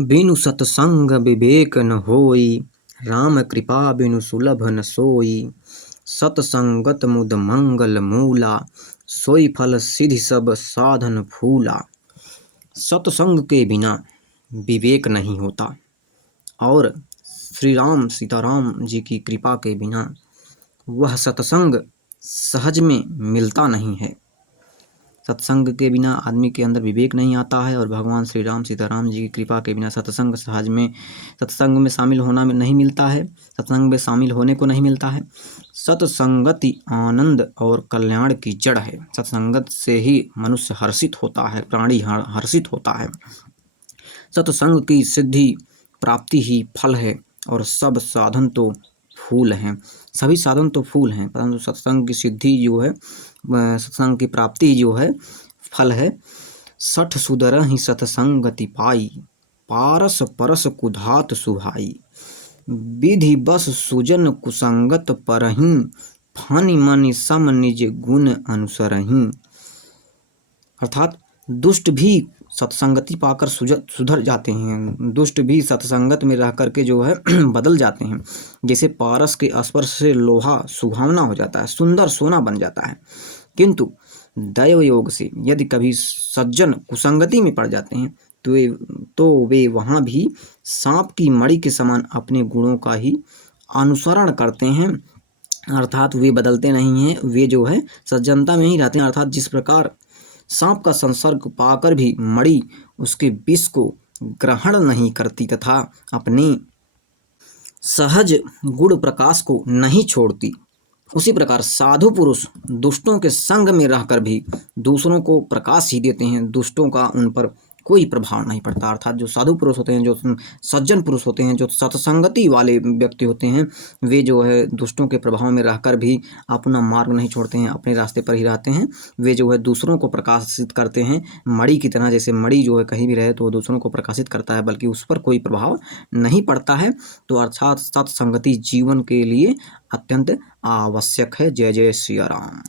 बिनु सतसंग विवेक न होई, राम कृपा बिनु सुलभ न सोई। सतसंगत मुद मंगल मूला, सोई फल सिद्धि सब साधन फूला। सतसंग के बिना विवेक नहीं होता और श्री राम सीताराम जी की कृपा के बिना वह सत्संग सहज में मिलता नहीं है। सत्संग के बिना आदमी के अंदर विवेक नहीं आता है और भगवान श्री राम सीताराम जी की कृपा के बिना सत्संग में शामिल होना में नहीं मिलता है, सत्संग में शामिल होने को नहीं मिलता है। सत्संगति आनंद और कल्याण की जड़ है। सत्संगत से ही मनुष्य हर्षित होता है, प्राणी हर्षित होता है। सत्संग की सिद्धि प्राप्ति ही फल है और सब साधन तो फूल हैं। सभी साधन तो फूल हैं, परंतु सत्संग की सिद्धि जो है, सत्संग की प्राप्ति जो है फल है। सठ सुदरहि सत्संगति पाई, पारस परस कुधात सुहाई। विधि बस सुजन कुसंगत परहि, फानि मनि सम निज गुण अनुसरहि। अर्थात दुष्ट भी सत्संगति पाकर सुधर जाते हैं, दुष्ट भी सत्संगत में रह करके जो है बदल जाते हैं। जैसे पारस के स्पर्श से लोहा सुहावना हो जाता है, सुंदर सोना बन जाता है, किंतु दैव योग से यदि कभी सज्जन कुसंगति में पड़ जाते हैं तो वे वहाँ भी सांप की मणि के समान अपने गुणों का ही अनुसरण करते हैं। अर्थात वे बदलते नहीं हैं, वे जो है सज्जनता में ही रहते हैं। अर्थात जिस प्रकार सांप का संसर्ग पाकर भी मणि उसके विष को ग्रहण नहीं करती तथा अपने सहज गुण प्रकाश को नहीं छोड़ती, उसी प्रकार साधु पुरुष दुष्टों के संग में रहकर भी दूसरों को प्रकाश ही देते हैं, दुष्टों का उन पर कोई प्रभाव नहीं पड़ता। अर्थात जो साधु पुरुष होते हैं, जो सज्जन पुरुष होते हैं, जो सत्संगति वाले व्यक्ति होते हैं, वे जो है दुष्टों के प्रभाव में रहकर भी अपना मार्ग नहीं छोड़ते हैं, अपने रास्ते पर ही रहते हैं। वे जो है दूसरों को प्रकाशित करते हैं मणि की तरह। जैसे मणि जो है कहीं भी रहे तो वो दूसरों को प्रकाशित करता है, बल्कि उस पर कोई प्रभाव नहीं पड़ता है। तो अर्थात सत्संगति जीवन के लिए अत्यंत आवश्यक है। जय जय सिया राम।